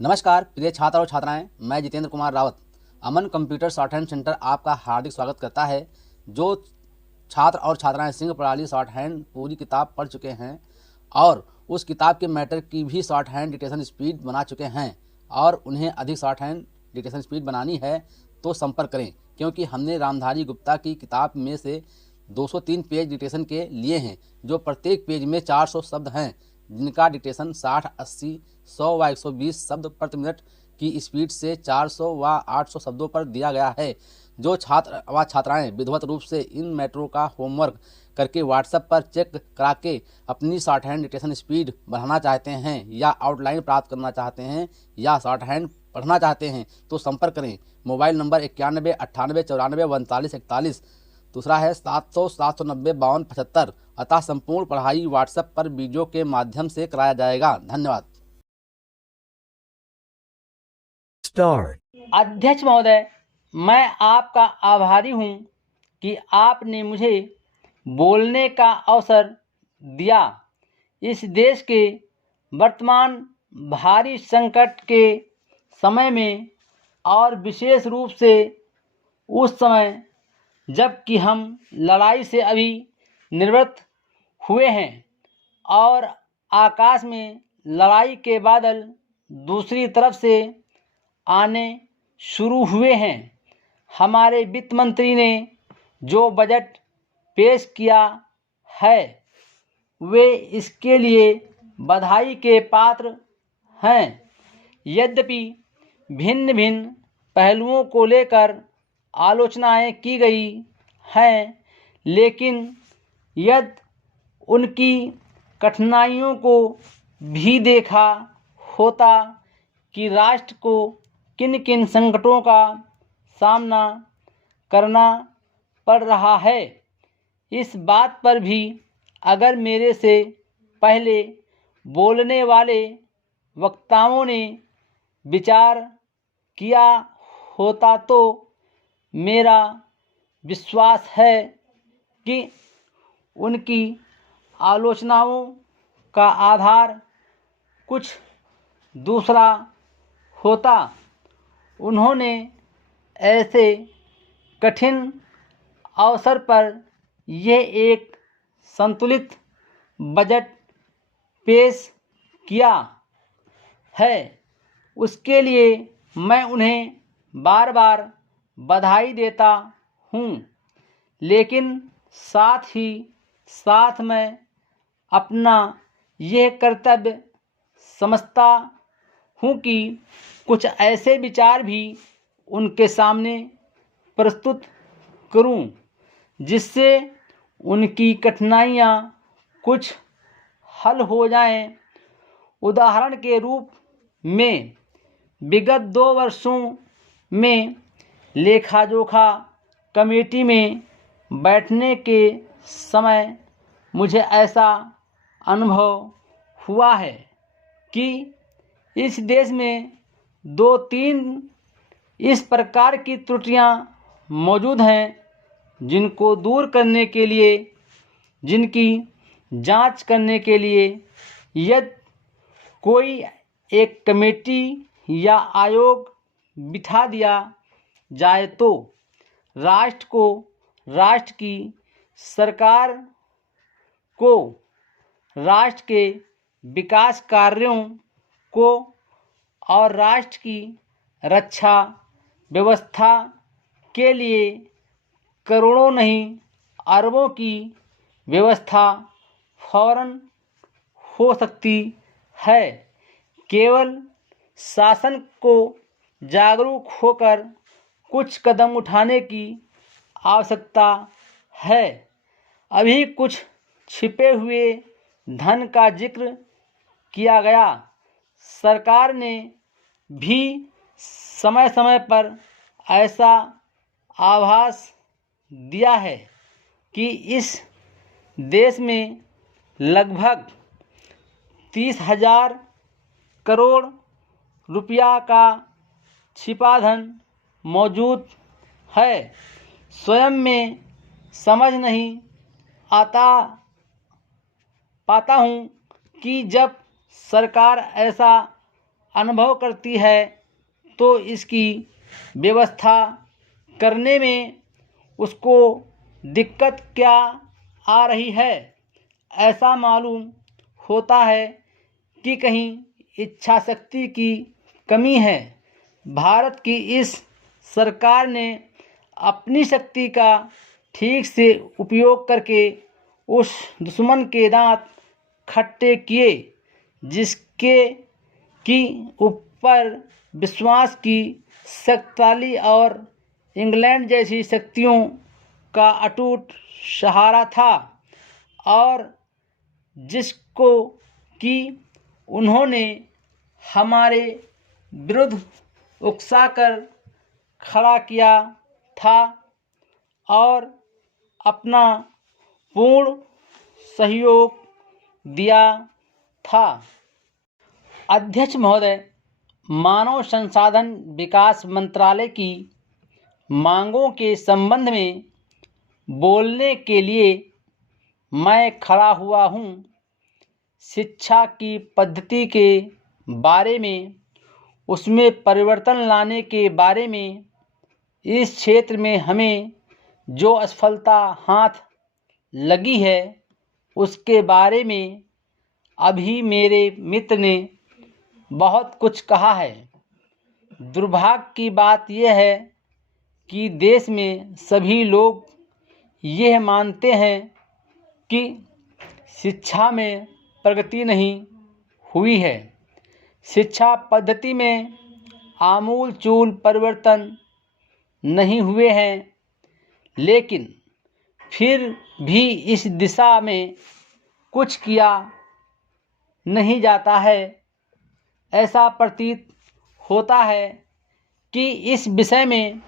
नमस्कार प्रिय छात्र और छात्राएं, मैं जितेंद्र कुमार रावत अमन कंप्यूटर शॉर्ट हैंड सेंटर आपका हार्दिक स्वागत करता है। जो छात्र और छात्राएं सिंह प्रणाली शॉर्ट हैंड पूरी किताब पढ़ चुके हैं और उस किताब के मैटर की भी शॉर्ट हैंड डिक्टेशन स्पीड बना चुके हैं और उन्हें अधिक शॉर्ट हैंड डिक्टेशन स्पीड बनानी है तो संपर्क करें, क्योंकि हमने रामधारी गुप्ता की किताब में से 203 पेज डिक्टेशन के लिए हैं, जो प्रत्येक पेज में 400 शब्द हैं, जिनका डिक्टेशन 60, 80, 100 व 120 शब्द प्रति मिनट की स्पीड से 400 व 800 शब्दों पर दिया गया है। जो छात्र व छात्राएं विधिवत रूप से इन मैटरों का होमवर्क करके व्हाट्सएप पर चेक करा के अपनी शॉर्ट हैंड डिक्टेशन स्पीड बढ़ाना चाहते हैं या आउटलाइन प्राप्त करना चाहते हैं या शॉर्ट हैंड पढ़ना चाहते हैं तो संपर्क करें। मोबाइल नंबर 91 98 94 39 41, दूसरा है 700 790 52 75। अतः संपूर्ण पढ़ाई व्हाट्सएप पर वीडियो के माध्यम से कराया जाएगा। धन्यवाद। अध्यक्ष महोदय, मैं आपका आभारी हूं कि आपने मुझे बोलने का अवसर दिया। इस देश के वर्तमान भारी संकट के समय में और विशेष रूप से उस समय जबकि हम लड़ाई से अभी निवृत्त हुए हैं और आकाश में लड़ाई के बादल दूसरी तरफ से आने शुरू हुए हैं। हमारे वित्त मंत्री ने जो बजट पेश किया है वे इसके लिए बधाई के पात्र हैं। यद्यपि भिन्न भिन्न पहलुओं को लेकर आलोचनाएं की गई हैं, लेकिन यदि उनकी कठिनाइयों को भी देखा होता कि राष्ट्र को किन किन संकटों का सामना करना पड़ रहा है, इस बात पर भी अगर मेरे से पहले बोलने वाले वक्ताओं ने विचार किया होता तो मेरा विश्वास है कि उनकी आलोचनाओं का आधार कुछ दूसरा होता। उन्होंने ऐसे कठिन अवसर पर यह एक संतुलित बजट पेश किया है, उसके लिए मैं उन्हें बार बार बधाई देता हूँ। लेकिन साथ ही साथ मैं अपना यह कर्तव्य समझता हूँ कि कुछ ऐसे विचार भी उनके सामने प्रस्तुत करूँ जिससे उनकी कठिनाइयाँ कुछ हल हो जाएं। उदाहरण के रूप में विगत 2 वर्षों में लेखा जोखा कमेटी में बैठने के समय मुझे ऐसा अनुभव हुआ है कि इस देश में 2-3 इस प्रकार की त्रुटियां मौजूद हैं जिनको दूर करने के लिए, जिनकी जांच करने के लिए यदि कोई एक कमेटी या आयोग बिठा दिया जाए तो राष्ट्र को, राष्ट्र की सरकार को, राष्ट्र के विकास कार्यों को और राष्ट्र की रक्षा व्यवस्था के लिए करोड़ों नहीं अरबों की व्यवस्था फौरन हो सकती है। केवल शासन को जागरूक होकर कुछ कदम उठाने की आवश्यकता है। अभी कुछ छिपे हुए धन का जिक्र किया गया। सरकार ने भी समय समय पर ऐसा आभास दिया है कि इस देश में लगभग 30,000 करोड़ रुपया का छिपा धन मौजूद है। स्वयं में समझ नहीं पाता हूँ कि जब सरकार ऐसा अनुभव करती है तो इसकी व्यवस्था करने में उसको दिक्कत क्या आ रही है। ऐसा मालूम होता है कि कहीं इच्छा शक्ति की कमी है। भारत की इस सरकार ने अपनी शक्ति का ठीक से उपयोग करके उस दुश्मन के दांत खट्टे किए जिसके की ऊपर विश्वास की शक्तिशाली और इंग्लैंड जैसी शक्तियों का अटूट सहारा था और जिसको कि उन्होंने हमारे विरुद्ध उकसाकर खड़ा किया था और अपना पूर्ण सहयोग दिया था। अध्यक्ष महोदय, मानव संसाधन विकास मंत्रालय की मांगों के संबंध में बोलने के लिए मैं खड़ा हुआ हूँ। शिक्षा की पद्धति के बारे में, उसमें परिवर्तन लाने के बारे में, इस क्षेत्र में हमें जो असफलता हाथ लगी है उसके बारे में अभी मेरे मित्र ने बहुत कुछ कहा है। दुर्भाग्य की बात यह है कि देश में सभी लोग यह मानते हैं कि शिक्षा में प्रगति नहीं हुई है। शिक्षा पद्धति में आमूल-चूल परिवर्तन नहीं हुए हैं, लेकिन फिर भी इस दिशा में कुछ किया नहीं जाता है। ऐसा प्रतीत होता है कि इस विषय में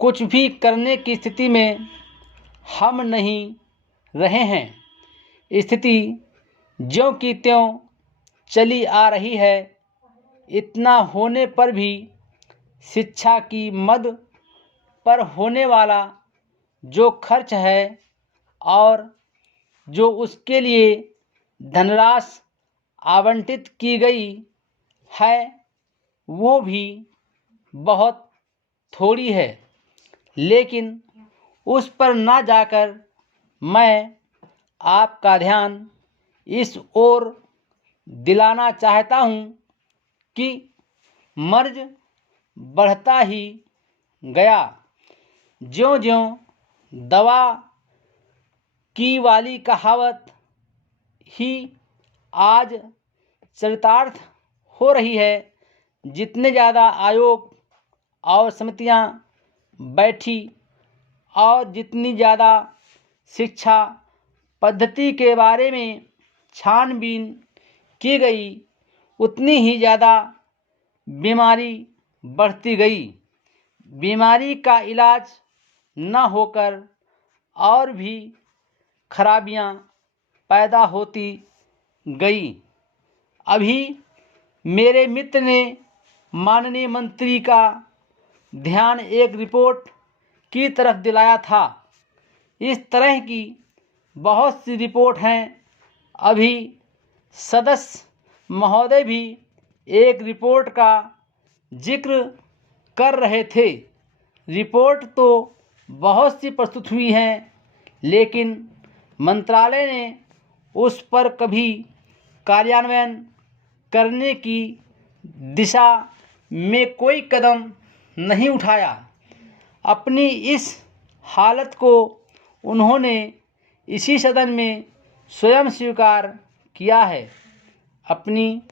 कुछ भी करने की स्थिति में हम नहीं रहे हैं। स्थिति ज्यों की त्यों चली आ रही है। इतना होने पर भी शिक्षा की मद पर होने वाला जो खर्च है और जो उसके लिए धनराशि आवंटित की गई है वो भी बहुत थोड़ी है। लेकिन उस पर ना जाकर मैं आपका ध्यान इस ओर दिलाना चाहता हूँ कि मर्ज बढ़ता ही गया। ज्यों-ज्यों दवा की वाली कहावत ही आज चरितार्थ हो रही है, जितने ज़्यादा आयोग और समितियां बैठी और जितनी ज़्यादा शिक्षा पद्धति के बारे में छानबीन की गई, उतनी ही ज़्यादा बीमारी बढ़ती गई। बीमारी का इलाज न होकर और भी खराबियां पैदा होती गई। अभी मेरे मित्र ने माननीय मंत्री का ध्यान एक रिपोर्ट की तरफ दिलाया था। इस तरह की बहुत सी रिपोर्ट हैं। अभी सदस्य महोदय भी एक रिपोर्ट का जिक्र कर रहे थे। रिपोर्ट तो बहुत सी प्रस्तुत हुई हैं, लेकिन मंत्रालय ने उस पर कभी कार्यान्वयन करने की दिशा में कोई कदम नहीं उठाया। अपनी इस हालत को उन्होंने इसी सदन में स्वयं स्वीकार किया है। अपनी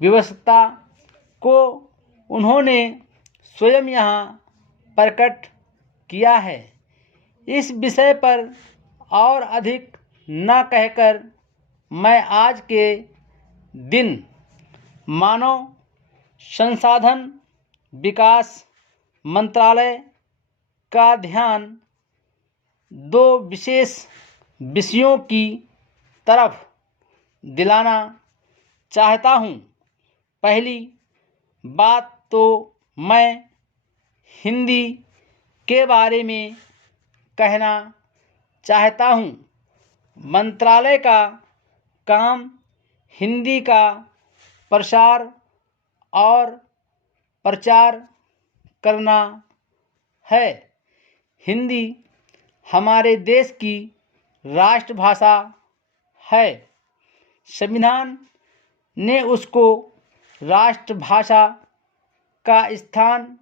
विवशता को उन्होंने स्वयं यहाँ प्रकट किया है। इस विषय पर और अधिक न कहकर मैं आज के दिन मानव संसाधन विकास मंत्रालय का ध्यान दो विशेष विषयों की तरफ दिलाना चाहता हूँ। पहली बात तो मैं हिंदी के बारे में कहना चाहता हूँ। मंत्रालय का काम हिंदी का प्रसार और प्रचार करना है। हिंदी हमारे देश की राष्ट्रभाषा है। संविधान ने उसको राष्ट्रभाषा का स्थान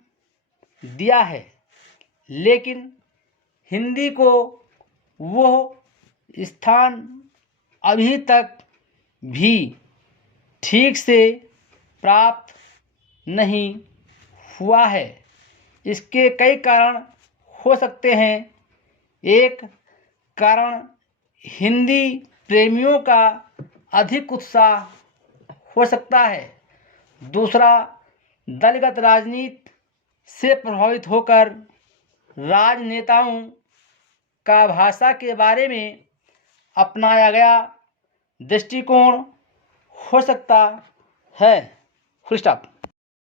दिया है, लेकिन हिंदी को वो स्थान अभी तक भी ठीक से प्राप्त नहीं हुआ है। इसके कई कारण हो सकते हैं। एक कारण हिंदी प्रेमियों का अधिक उत्साह हो सकता है। दूसरा, दलगत राजनीति से प्रभावित होकर राजनेताओं का भाषा के बारे में अपनाया गया दृष्टिकोण हो सकता है। Full stop.